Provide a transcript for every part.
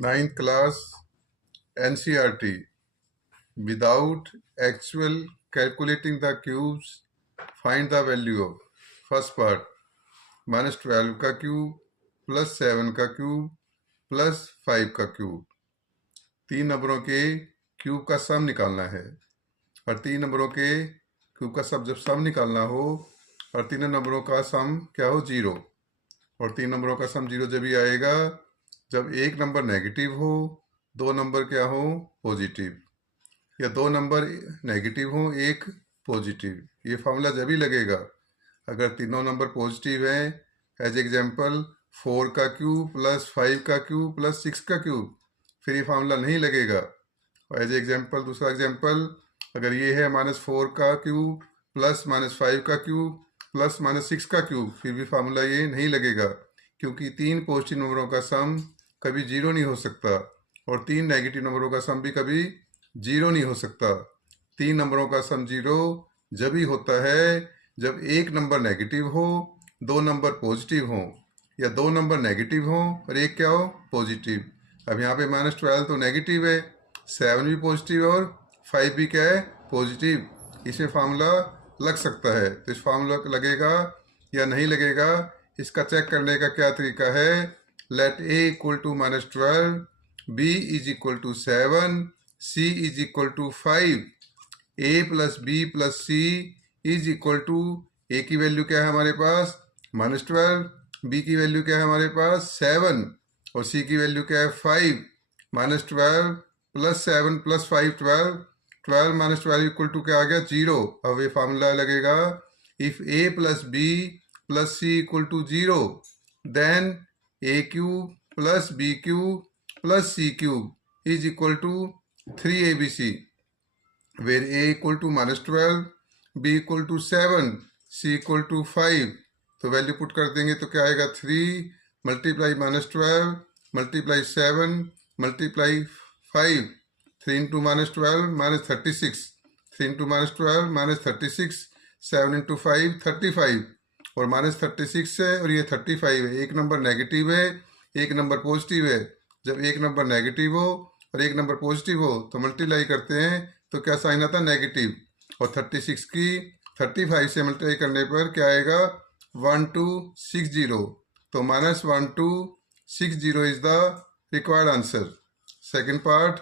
Ninth class NCERT. Without actual calculating the cubes, find the value of first part -12 का cube plus 7 का cube plus 5 का cube. तीन नंबरों के cube का सम निकालना है और तीन नंबरों के क्यूब का सब जब सम निकालना हो और तीनों नंबरों का सम क्या हो, जीरो। और तीन नंबरों का सम जीरो जब ही आएगा जब एक नंबर नेगेटिव हो, दो नंबर क्या हो, पॉजिटिव, या दो नंबर नेगेटिव हो एक पॉजिटिव। ये फॉर्मूला जब ही लगेगा अगर तीनों नंबर पॉजिटिव हैं। एज एग्जांपल 4 का क्यूब प्लस 5 का क्यूब प्लस 6 का क्यूब, फिर ये फार्मूला नहीं लगेगा। और एज एग्जांपल दूसरा एग्जांपल अगर ये है -4 का क्यूब प्लस -5 का क्यूब प्लस -6 का क्यूब, फिर भी फार्मूला ये नहीं लगेगा क्योंकि तीन पॉजिटिव नंबरों का सम कभी जीरो नहीं हो सकता और तीन नेगेटिव नंबरों का सम भी कभी जीरो नहीं हो सकता। तीन नंबरों का सम जीरो जब ही होता है जब एक नंबर नेगेटिव हो, दो नंबर पॉजिटिव हो, या दो नंबर नेगेटिव हो और एक क्या हो, पॉजिटिव। अब यहाँ पे -12 तो नेगेटिव है, 7 भी पॉजिटिव है और 5 भी क्या है, पॉजिटिव। इसमें फार्मूला लग सकता है, तो इस फार्मूला लगेगा या नहीं लगेगा इसका चेक करने का क्या तरीका है। Let A equal to -12, B is equal to 7, C is equal to 5, A plus B plus C is equal to, A की वैल्यू क्या है हमारे पास -12, बी की वैल्यू क्या है हमारे पास 7 और सी की वैल्यू क्या है 5। -12 प्लस 7 प्लस 5 12, 12 -12 इक्वल टू क्या आ गया, जीरो। अब ये फार्मूला लगेगा if A plus B plus C equal to zero then A cube plus B cube plus C cube is equal to 3abc, where a equal to -12, b equal to 7, c equal to 5। तो value put कर देंगे तो क्या आएगा, 3 multiply -12 multiply 7 multiply 5, 3 into -12 -36, 3 into -12 -36, 7 into 5 35 और -36 है और ये 35 है। एक नंबर नेगेटिव है एक नंबर पॉजिटिव है। जब एक नंबर नेगेटिव हो और एक नंबर पॉजिटिव हो तो मल्टीप्लाई करते हैं तो क्या साइन आता है, नेगेटिव। और 36 की 35 से मल्टीप्लाई करने पर क्या आएगा, 1260। तो -1260 is the required answer. Second part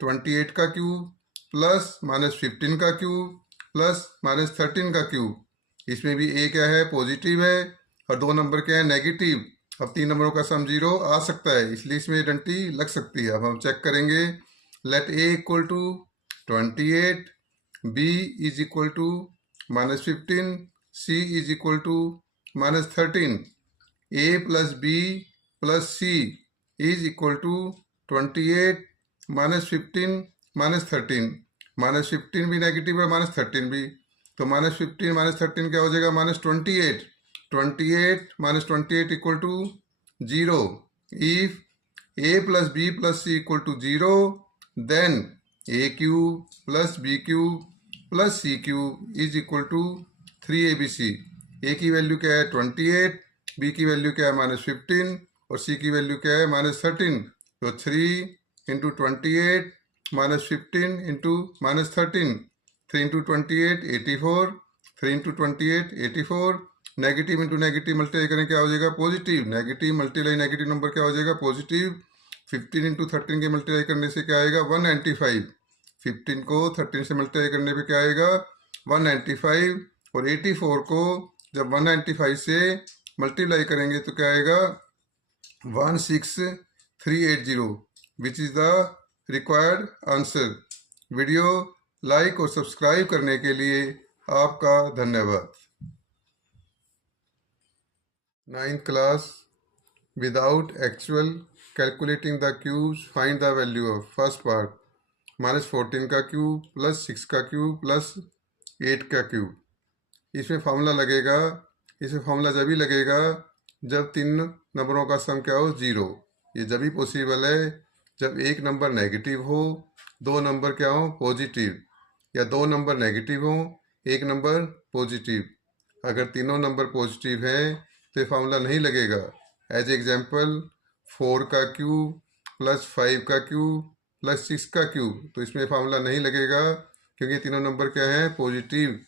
28 का क्यूब प्लस -15 का क्यूब प्लस -13 का क्यूब। इसमें भी ए क्या है, पॉजिटिव है और दो नंबर क्या है, नेगेटिव। अब तीन नंबरों का सम जीरो आ सकता है इसलिए इसमें डंटी लग सकती है। अब हम चेक करेंगे। Let A equal to 28, b is equal to -15, c is equal to -13, a plus b plus c is equal to 28 -15 -13। -15 भी नेगेटिव है -13 भी, तो -15 -13 क्या हो जाएगा, -28। 28 -28 equal to 0। If a plus b plus c equal to 0 then A cube plus B cube plus C cube is equal to 3abc। A की value क्या है 28, बी की वैल्यू क्या है -15 और सी की वैल्यू क्या है -13। तो 3 into 28 -15 into -13, 3 into 28 84, 3 into 28 84। Negative into negative multiply करें क्या हो जाएगा, positive. Negative multiply negative number क्या हो जाएगा, पॉजिटिव। 15 इंटू 13 के मल्टीप्लाई करने से क्या आएगा, 195। 15 को 13 से मल्टीप्लाई करने पे क्या आएगा, 195। और 84 को जब 195 से मल्टीप्लाई करेंगे तो क्या आएगा, 16380, विच is the required answer. Video like और सब्सक्राइब करने के लिए आपका धन्यवाद। Ninth class without actual calculating the cubes find the value of first part -14 का क्यूब प्लस 6 का क्यूब प्लस 8 का क्यूब। इसमें फार्मूला लगेगा। इसमें फार्मूला जब ही लगेगा जब तीन नंबरों का सम क्या हो, जीरो। ये जब ही पॉसिबल है जब एक नंबर नेगेटिव हो, दो नंबर क्या हो, पॉजिटिव, या दो नंबर नेगेटिव हो एक नंबर पॉजिटिव। अगर तीनों नंबर पॉजिटिव हैं तो ये फार्मूला नहीं लगेगा। एज एग्जाम्पल 4 का क्यूब प्लस 5 का क्यूब प्लस 6 का क्यूब, तो इसमें फार्मूला नहीं लगेगा क्योंकि तीनों नंबर क्या है, पॉजिटिव।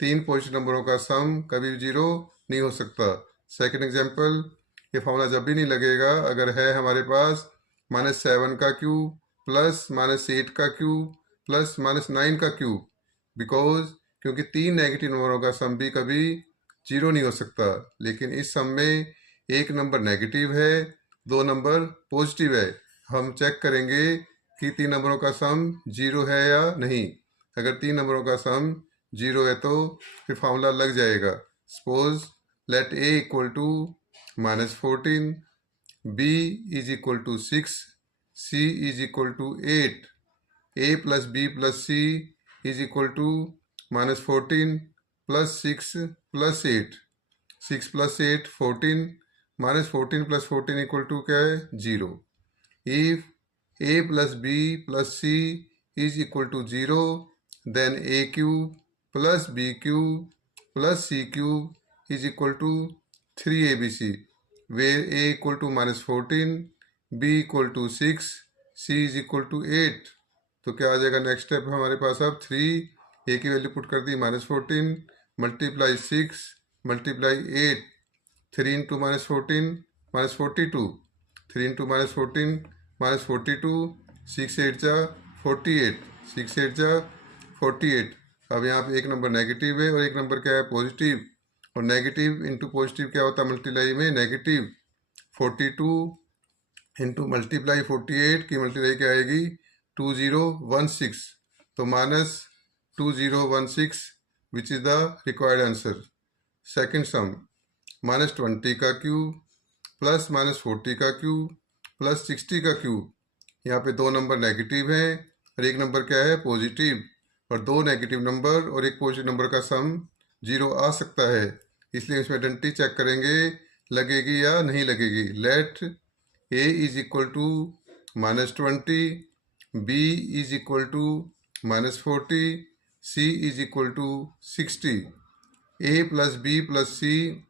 तीन पॉजिटिव नंबरों का सम कभी जीरो नहीं हो सकता। सेकंड एग्जांपल, ये फार्मूला जब भी नहीं लगेगा अगर है हमारे पास -7 का क्यूब प्लस -8 का क्यूब प्लस -9 का क्यूब, बिकॉज क्योंकि तीन नेगेटिव नंबरों का सम भी कभी जीरो नहीं हो सकता। लेकिन इस सम में एक नंबर नेगेटिव है, दो नंबर पॉजिटिव है। हम चेक करेंगे कि तीन नंबरों का सम जीरो है या नहीं। अगर तीन नंबरों का सम जीरो है तो फिर फार्मूला लग जाएगा। Suppose let A equal to -14, B is equal to 6, C is equal to 8, A plus B plus C is equal to -14 plus 6 plus 8, 6 plus 8 14, -14 plus 14 equal to क्या है, zero. If a plus b plus c is equal to 0, then a cube plus b cube plus c cube is equal to 3abc, where a equal to -14, b equal to 6, c is equal to 8। तो क्या आ जाएगा next step हमारे पास, अब 3 a की value put कर दी, -14 multiply 6 multiply 8, 3 into -14 -42, 3 into -14 -42, 6 8 जा 48, 6 8 जा 48। अब यहाँ पे एक नंबर नेगेटिव है और एक नंबर क्या है, पॉजिटिव। और नेगेटिव इंटू पॉजिटिव क्या होता है मल्टीप्लाई में, नेगेटिव। 42 इंटू मल्टीप्लाई 48 की मल्टीप्लाई क्या आएगी, 2016, तो -2016 which is the required answer. Second sum, -20 का क्यूब प्लस -40 का क्यूब प्लस 60 का क्यूब। यहाँ पे दो नंबर नेगेटिव हैं और एक नंबर क्या है, पॉजिटिव। और दो नेगेटिव नंबर और एक पॉजिटिव नंबर का सम जीरो आ सकता है, इसलिए इसमें आइडेंटिटी चेक करेंगे लगेगी या नहीं लगेगी। Let A is equal to -20, B is equal to -40, C is equal to 60। A plus B plus C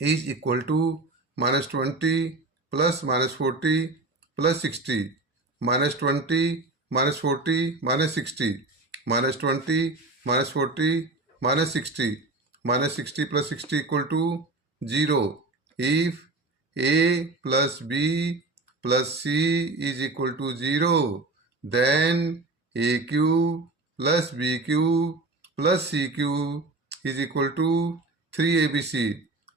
is equal to -20 plus -40 plus 60, -20 -40 -60, -20 -40 -60, -60 plus 60 equal to 0। If a plus b plus c is equal to 0, then a cube plus b cube plus c cube is equal to 3abc,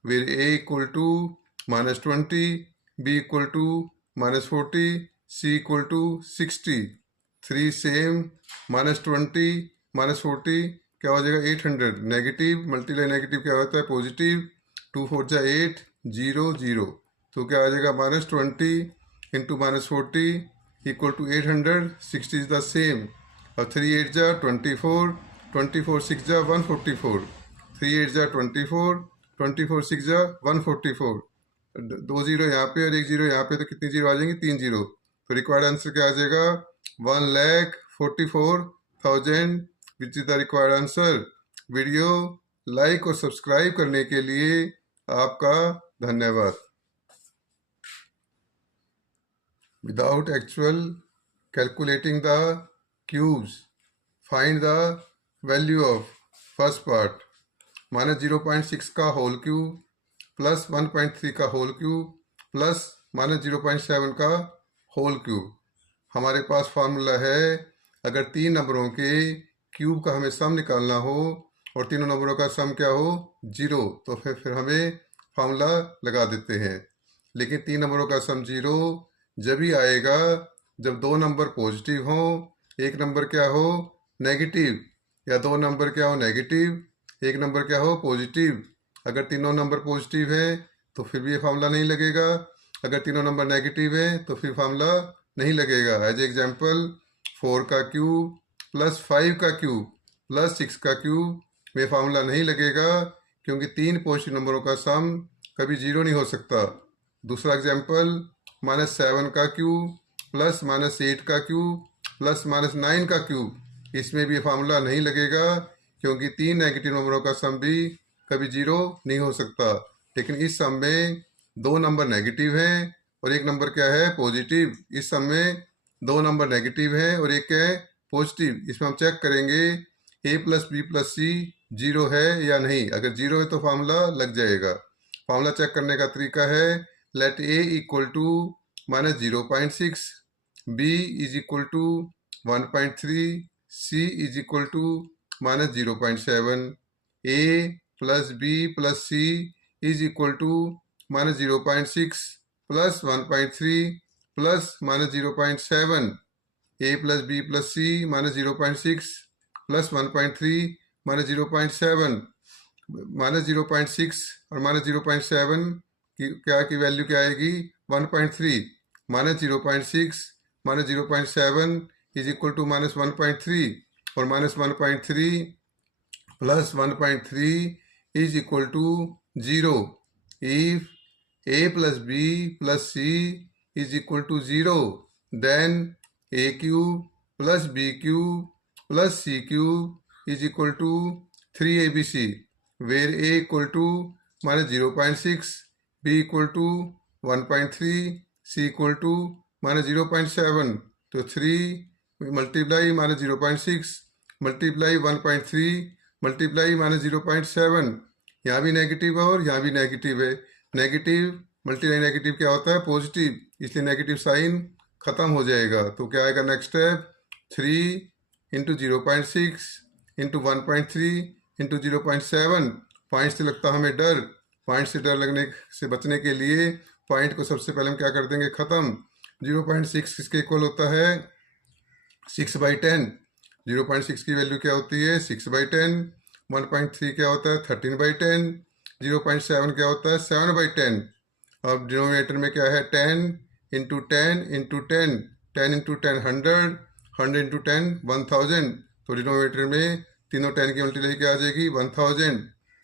where a equal to -20, b equal to -40, c equal to 60। 3 same, -20 -40 क्या हो जाएगा, 800। Negative multiply negative क्या होता है, positive. 2 4 जा 8, 0 0, तो क्या आ जाएगा, -20 into -40 equal to 800, 60 is the same. और 3 8 जा 24, 24 6 जा 144, 3 8 जा 24, 24 6 जा 144, दो जीरो यहाँ पे और एक जीरो यहाँ पे, तो कितनी जीरो आ जाएंगी, 3 जीरो। तो रिक्वायर्ड आंसर क्या आ जाएगा, 1,44,000 which is the required answer. Video like और सब्सक्राइब करने के लिए आपका धन्यवाद। Without actual calculating the cubes, find the value of first part, -0.6 का होल क्यूब प्लस 1.3 का होल क्यूब प्लस -0.7 का होल क्यूब। हमारे पास फार्मूला है, अगर तीन नंबरों के क्यूब का हमें सम निकालना हो और तीनों नंबरों का सम क्या हो, जीरो, तो फिर हमें फार्मूला लगा देते हैं। लेकिन तीन नंबरों का सम जीरो जब ही आएगा जब दो नंबर पॉजिटिव हो, एक नंबर क्या हो, नेगेटिव, या दो नंबर क्या हो, नेगेटिव, एक नंबर क्या हो, पॉजिटिव। अगर तीनों नंबर पॉजिटिव है तो फिर भी ये फार्मूला नहीं लगेगा, अगर तीनों नंबर नेगेटिव है तो फिर फार्मूला नहीं लगेगा। एज एग्जांपल, 4 का क्यूब प्लस 5 का क्यूब प्लस 6 का क्यूब में फार्मूला नहीं लगेगा क्योंकि तीन पॉजिटिव नंबरों का सम कभी जीरो नहीं हो सकता। दूसरा एग्जांपल, -7 का क्यूब प्लस -8 का क्यूब प्लस -9 का क्यूब, इसमें भी फार्मूला नहीं लगेगा क्योंकि तीन नेगेटिव नंबरों का सम भी कभी जीरो नहीं हो सकता। लेकिन इस सम में दो नंबर नेगेटिव हैं और एक नंबर क्या है पॉजिटिव। इस सम में दो नंबर नेगेटिव है और एक है पॉजिटिव। इसमें हम चेक करेंगे ए प्लस बी प्लस सी जीरो है या नहीं। अगर जीरो है तो फार्मूला लग जाएगा। फार्मूला चेक करने का तरीका है, let A equal to -0.6, B is equal to 1.3, C is equal to -0.7, A plus B plus C is equal to -0.6 plus 1.3 plus -0.7, A plus B plus C -0.6 plus 1.3 -0.7, -0.6 और -0.7 की की value क्या आएगी 1.3, -0.6 -0.7 is equal to -1.3 और -1.3 plus 1.3 is equal to 0। If a plus b plus c is equal to 0, then a cube plus b cube plus c cube is equal to 3abc, where a equal to -0.6, b equal to 1.3, c equal to -0.7। तो 3 multiply -0.6 multiply 1.3 multiply -0.7, यहाँ भी negative है और यहाँ भी negative है। Negative multiply negative क्या होता है पॉजिटिव, इसलिए नेगेटिव साइन खत्म हो जाएगा। तो क्या आएगा next step 3 into 0.6 into 1.3 into 0.7। Point से लगता हमें डर, पॉइंट से डर लगने से बचने के लिए पॉइंट को सबसे पहले हम क्या कर देंगे खत्म। 0.6 किसके इक्वल होता है 6/10। 0.6 की वैल्यू क्या होती है 6/10। 1.3 क्या होता है 13/10। 0.7 क्या होता है 7/10। अब डिनोमिनेटर में क्या है 10 इंटू 10 इंटू 10, 10 इंटू 10 100, 100 इंटू 10 1000। तो डिनोमिनेटर में तीनों 10 की मल्टीप्लाई क्या आ जाएगी 1000।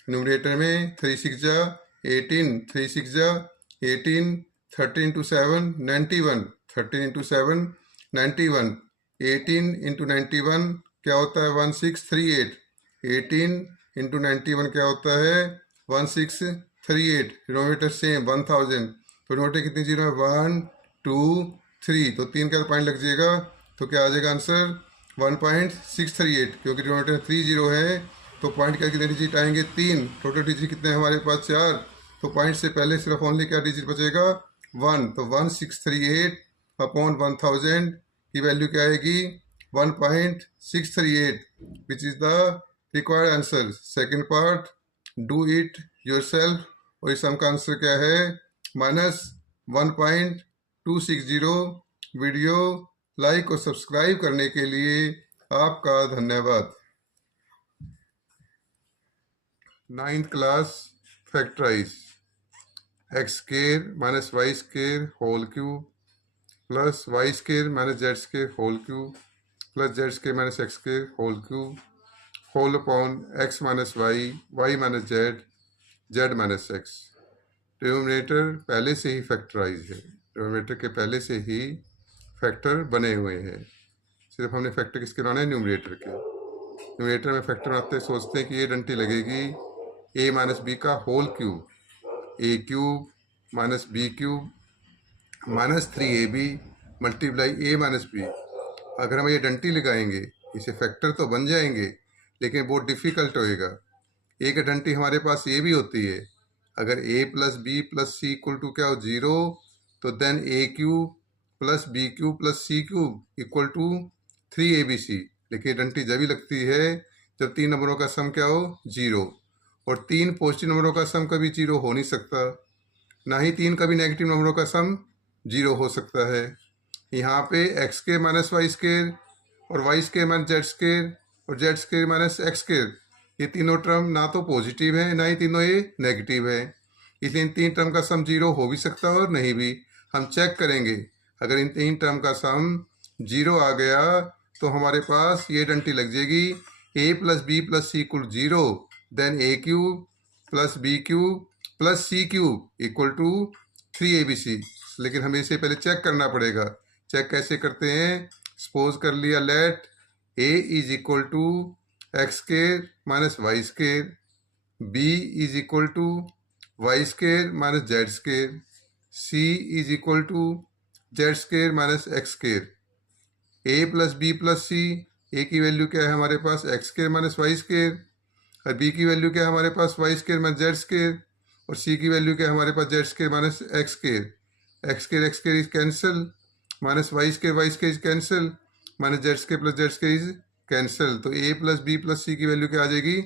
न्यूमरेटर में 3 6 जा 18, 3 6 जा 18, 30 इंटू 7 91, 13 इंटू 7 91, 18 इंटू 91 क्या होता है 1638, 18 इंटू 91 क्या होता है 1638। Denominator same 1000। तो डिनोमिनेटर कितनी जीरो है 1 2 3, तो 3 का पॉइंट लग जाएगा। तो क्या आ जाएगा आंसर 1.638, क्योंकि डिनोमिनेटर 3 जीरो है तो पॉइंट का कितने डिजिट आएंगे 3। टोटल डिजिट कितने हैं हमारे पास 4, तो पॉइंट से पहले सिर्फ ओनली क्या डिजिट बचेगा 1। तो 1638 अपॉन 1000 की वैल्यू क्या आएगी 1.638, which is the required answer. Second part do it yourself, और इस सम का आंसर क्या है -1.260। वीडियो लाइक और सब्सक्राइब करने के लिए आपका धन्यवाद। 9th class factorize x square minus Y square whole cube plus Y square minus Z square whole cube plus Z square minus X square whole cube whole upon X minus Y, Y minus Z, Z minus X. Denominator पहले से ही factorise है, denominator के पहले से ही factor बने हुए हैं। सिर्फ हमने फैक्टर किसके बनाने हैं न्यूमरेटर के। न्यूमरेटर में फैक्टर बनाते सोचते हैं कि ये डंटी लगेगी a माइनस बी का whole cube, a cube minus B cube minus 3ab multiply a minus B. अगर हम ये डंटी लगाएंगे इसे फैक्टर तो बन जाएंगे, लेकिन बहुत डिफ़िकल्ट होएगा। एक डंटी हमारे पास ये भी होती है, अगर a plus B plus C equal to क्या हो 0, तो then a cube plus B cube plus C cube equal to 3abc। लेकिन डंटी जब भी लगती है जब 3 नंबरों का सम क्या हो 0, और 3 पॉजिटिव नंबरों का सम कभी 0 हो नहीं सकता, ना ही 3 कभी नेगेटिव नंबरों का सम 0 हो सकता है। यहाँ पे X square minus Y square और Y square minus Z square और Z square minus X square, ये तीनों टर्म ना तो पॉजिटिव है ना ही तीनों ये नेगेटिव है, इसलिए इन 3 टर्म का सम 0 हो भी सकता है और नहीं भी। हम चेक करेंगे, अगर इन 3 टर्म का सम 0 आ गया तो हमारे पास ये डंटी लग जाएगी a plus B plus C equal 0, then a cube plus B cube plus C cube equal to 3abc। लेकिन हमें इसे पहले चेक करना पड़ेगा। चेक कैसे करते हैं, सपोज कर लिया let a is equal to X square minus Y square, b is equal to Y square minus Z square, C is equal to Z square minus X square. A plus B plus C, A की value क्या है हमारे पास X square minus Y square, और B की value क्या है हमारे पास Y square minus Z square, और सी की वैल्यू क्या है हमारे पास Z square minus X square. X square is cancel, minus Y square is cancel, minus Z square plus Z square is cancel. तो A plus B plus C की value क्या आ जाएगी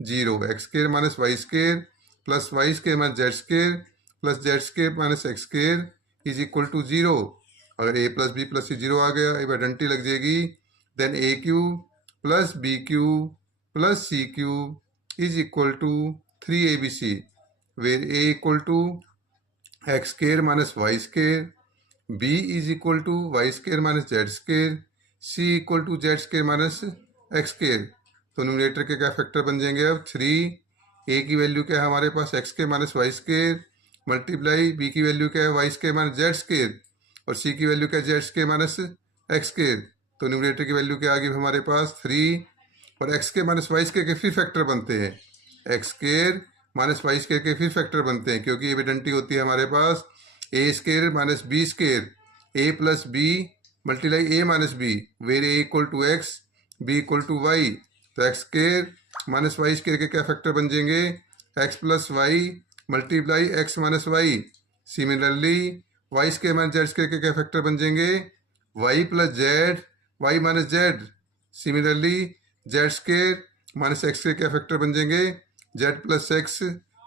0। X square minus Y square plus Y square minus Z square plus Z square minus X square is equal to 0। अगर A plus B plus C 0 आ गया, अब identity लग जाएगी। Then A Q plus B cube plus C cube is equal to 3abc, where A equal to X square minus Y square, B is equal to Y square minus Z square, C equal to Z square minus X square. तो numerator के क्या factor बन जाएंगे अब 3, ए की value क्या है हमारे पास X square minus Y square, multiply B की वैल्यू क्या है Y square minus Z square, और सी की वैल्यू क्या है Z square minus X square. तो न्यूमरेटर की वैल्यू क्या आ गई हमारे पास 3, और X square minus Y square के फिर फैक्टर बनते हैं, X square minus Y square के फिर फैक्टर बनते हैं, क्योंकि एविडेंटी होती है हमारे पास A square minus B square, A plus B multiply A minus B, where A equal to X B equal to Y. तो X square minus Y square के क्या फैक्टर बन जाएंगे X plus Y multiply X minus Y. Similarly Y square minus Z square के क्या factor बन जाएंगे Y plus Z Y minus Z. Similarly Z square minus X के क्या फैक्टर बन जाएंगे Z plus X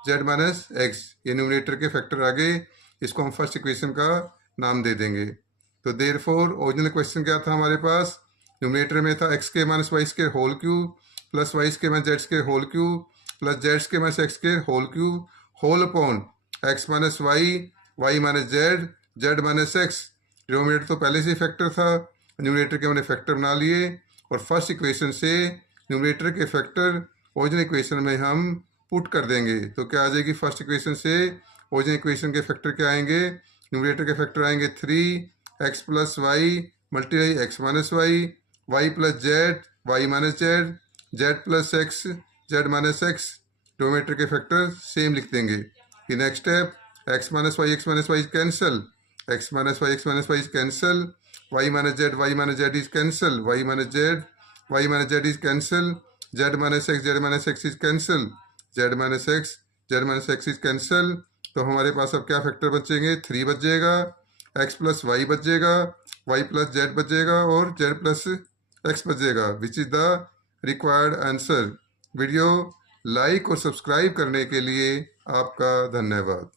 Z minus x. ये numerator के फैक्टर आ गए, इसको हम फर्स्ट इक्वेशन का नाम दे देंगे। तो देयरफॉर ओरिजिनल क्वेश्चन क्या था हमारे पास, न्यूमरेटर में था एक्स के minus Y square whole cube plus Y square minus Z square whole cube plus Z square minus X square whole cube whole upon X minus Y minus Z minus X. Denominator तो पहले से ही factor था, numerator के हमने factor बना लिए, और first equation से न्यूमरेटर के फैक्टर ओरिजिनल इक्वेशन में हम पुट कर देंगे। तो क्या आ जाएगी फर्स्ट इक्वेशन से ओरिजिनल इक्वेशन के फैक्टर क्या आएंगे, न्यूमरेटर के फैक्टर आएंगे 3 X plus Y multiply X minus Y plus Z Y minus Z plus X Z minus X. Denominator के फैक्टर सेम लिख देंगे। फिर next step X minus Y cancel, X minus Y is cancel, Y minus Z is cancel, Y minus Z is cancel, Z minus X is cancel, Z minus X is cancel. तो हमारे पास अब क्या factor बचेंगे 3 बच जाएगा, x plus Y बच जाएगा, Y plus Z बच जाएगा, और जेड प्लस एक्स बच जाएगा, विच is the required answer. Video like और सब्सक्राइब करने के लिए आपका धन्यवाद।